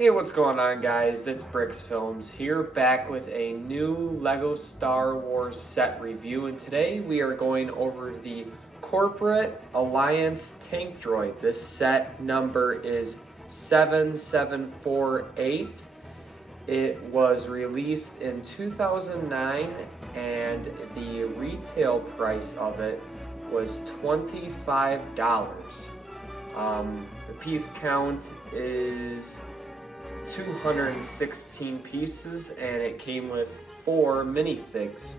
Hey, what's going on, guys? It's Bricks Films here, back with a new LEGO Star Wars set review, and today we are going over the Corporate Alliance Tank Droid. This set number is 7748. It was released in 2009, and the retail price of it was $25. The piece count is 216 pieces, and it came with 4 minifigs.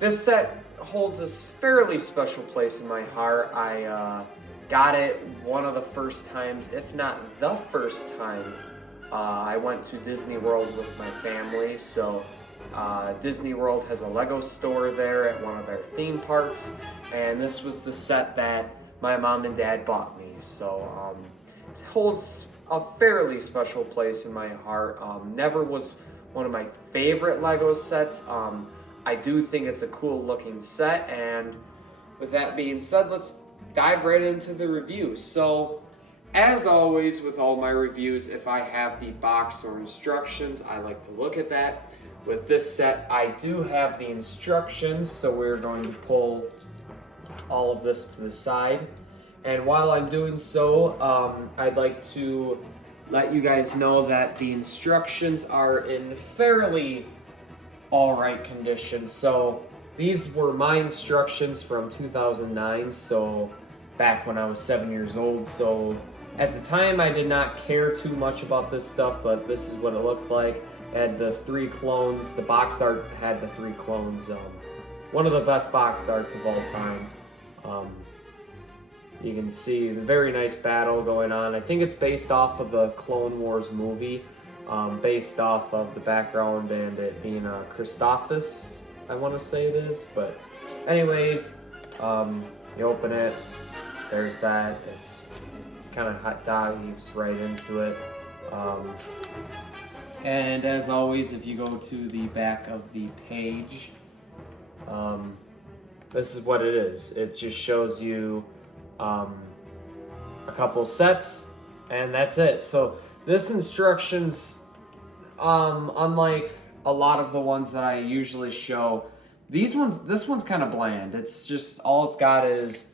This set holds a fairly special place in my heart. I got it one of the first times, if not the first time, I went to Disney World with my family. So Disney World has a Lego store there at one of their theme parks, and this was the set that my mom and dad bought me. So it holds a fairly special place in my heart. Never was one of my favorite Lego sets. I do think it's a cool looking set, and with that being said, let's dive right into the review. So as always with all my reviews, if I have the box or instructions, I like to look at that. With this set, I do have the instructions, so we're going to pull all of this to the side. And while I'm doing so, I'd like to let you guys know that the instructions are in fairly alright condition. So these were my instructions from 2009, so back when I was 7 years old. So at the time I did not care too much about this stuff, but this is what it looked like. It had the 3 clones. The box art had the 3 clones. One of the best box arts of all time. You can see the very nice battle going on. I think it's based off of the Clone Wars movie, based off of the background and it being Christophus, I want to say it is. But anyways, you open it, there's that. It's kind of dives right into it. And as always, if you go to the back of the page, this is what it is. It just shows you a couple sets, and that's it. So this instructions, unlike a lot of the ones that I usually show, this one's kind of bland. It's just, all it's got is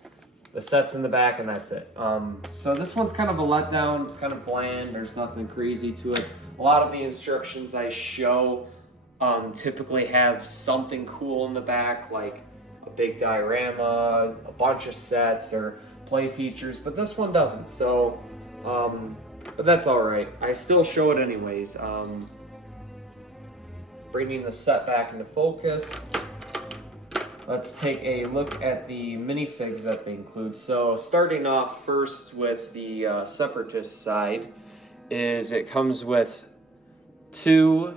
the sets in the back, and that's it. So this one's kind of a letdown. It's kind of bland. There's nothing crazy to it. A lot of the instructions I show typically have something cool in the back, like a big diorama, a bunch of sets, or play features, but this one doesn't. So but that's all right. I still show it anyways. Bringing the set back into focus, let's take a look at the minifigs that they include. So starting off first with the Separatist side, is it comes with 2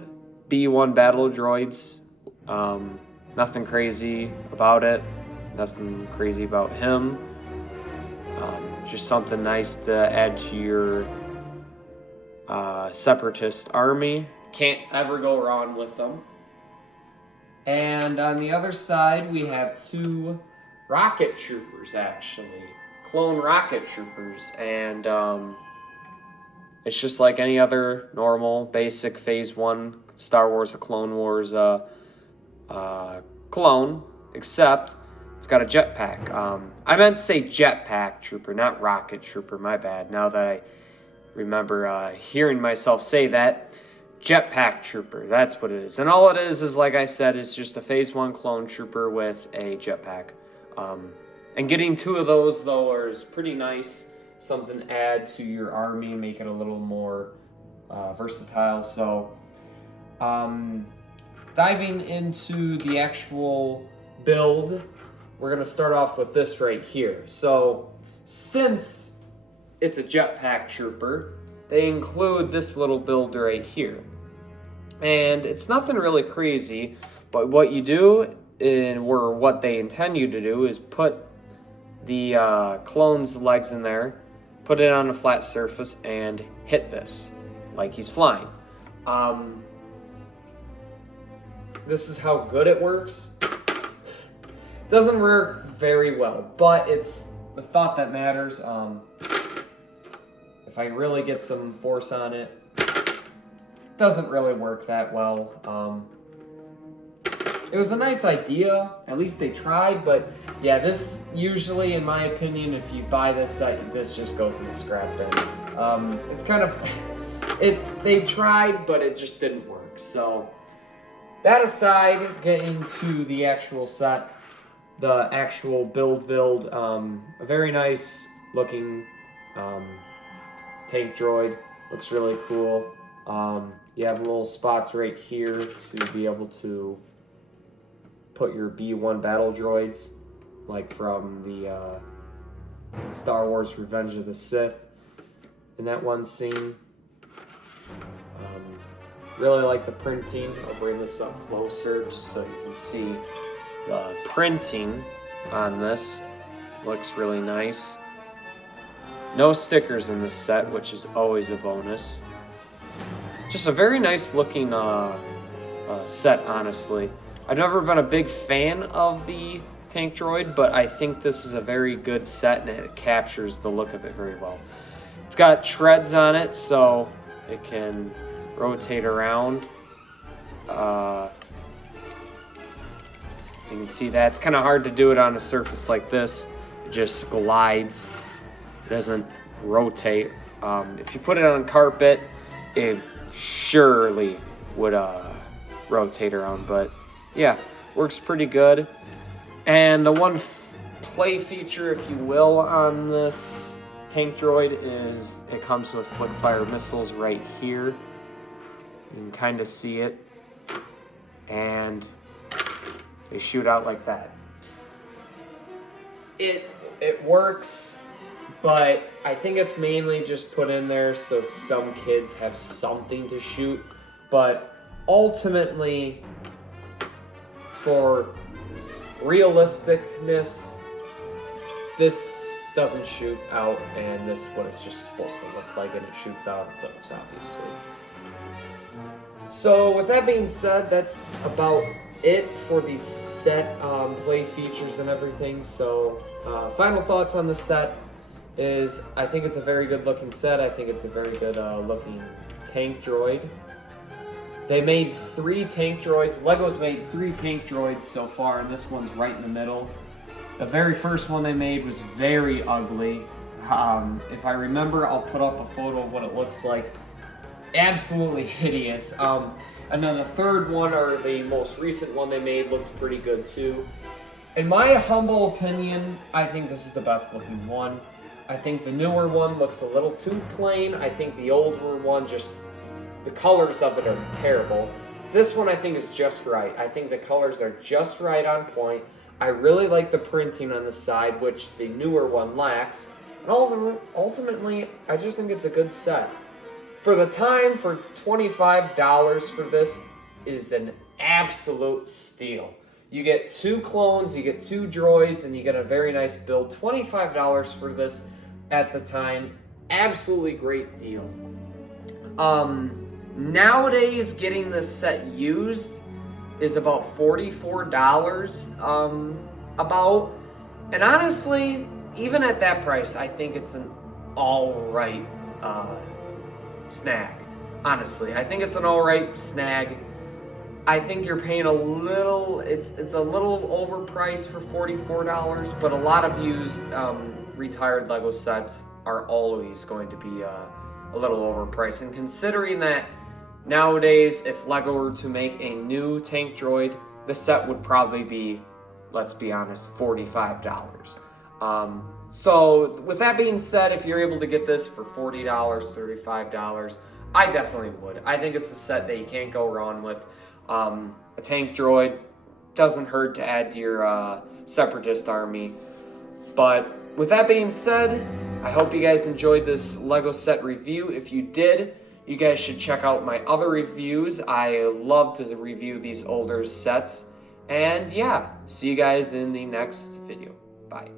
B1 battle droids. Nothing crazy about it, nothing crazy about him. Just something nice to add to your Separatist army. Can't ever go wrong with them. And on the other side, we have 2 rocket troopers, actually. Clone rocket troopers. And it's just like any other normal, basic Phase 1 Star Wars, The Clone Wars clone, except it's got a jetpack. I meant to say jetpack trooper, not rocket trooper, my bad. Now that I remember hearing myself say that, jetpack trooper, that's what it is. And all it is like I said, is just a Phase 1 clone trooper with a jetpack. And getting 2 of those, though, is pretty nice. Something to add to your army, make it a little more versatile. So, diving into the actual build, we're going to start off with this right here. So since it's a jetpack trooper, they include this little build right here. And it's nothing really crazy, but what you do, or what they intend you to do, is put the clone's legs in there, put it on a flat surface, and hit this like he's flying. This is how good it works. Doesn't work very well, but it's the thought that matters. If if I really get some force on it, doesn't really work that well. It was a nice idea, at least they tried, but yeah, this usually, in my opinion, if you buy this set, this just goes in the scrap bin. It's kind of, they tried, but it just didn't work. So that aside, getting to the actual set, the actual build, a very nice looking tank droid, looks really cool. You have little spots right here to be able to put your B1 battle droids, like from the Star Wars Revenge of the Sith in that one scene. Really like the printing. I'll bring this up closer just so you can see the printing on this. Looks really nice. No stickers in this set, which is always a bonus. Just a very nice looking set, honestly. I've never been a big fan of the tank droid, but I think this is a very good set and it captures the look of it very well. It's got treads on it, so it can rotate around. You can see that. It's kind of hard to do it on a surface like this. It just glides. It doesn't rotate. If you put it on carpet, it surely would rotate around, but yeah, works pretty good. And the one play feature, if you will, on this tank droid is it comes with flick fire missiles right here. You can kind of see it, and they shoot out like that. It works, but I think it's mainly just put in there so some kids have something to shoot. But ultimately, for realisticness, this doesn't shoot out, and this is what it's just supposed to look like, and it shoots out and flips, obviously. So with that being said, that's about it for the set play features and everything. So final thoughts on the set is I think it's a very good looking set. I think it's a very good looking tank droid. They made 3 tank droids. Lego's made 3 tank droids so far, and this one's right in the middle. The very first one they made was very ugly. If I remember, I'll put up a photo of what it looks like. Absolutely hideous. And then the third one, or the most recent one they made, looks pretty good too. In my humble opinion, I think this is the best looking one. I think the newer one looks a little too plain. I think the older one, just the colors of it are terrible. This one I think is just right. I think the colors are just right on point. I really like the printing on the side, which the newer one lacks. And ultimately, I just think it's a good set. For the time, for $25 for this is an absolute steal. You get 2 clones, you get 2 droids, and you get a very nice build. $25 for this at the time, absolutely great deal. Nowadays, getting this set used is about $44 about. And honestly, even at that price, I think it's an alright snag. Honestly, I think it's an alright snag. I think you're paying a little, it's a little overpriced for $44, but a lot of used retired Lego sets are always going to be a little overpriced. And considering that nowadays, if Lego were to make a new tank droid, the set would probably be, let's be honest, $45. So with that being said, if you're able to get this for $40, $35, I definitely would. I think it's a set that you can't go wrong with. A tank droid doesn't hurt to add to your separatist army. But with that being said, I hope you guys enjoyed this Lego set review. If you did, you guys should check out my other reviews. I love to review these older sets. And yeah, see you guys in the next video. Bye.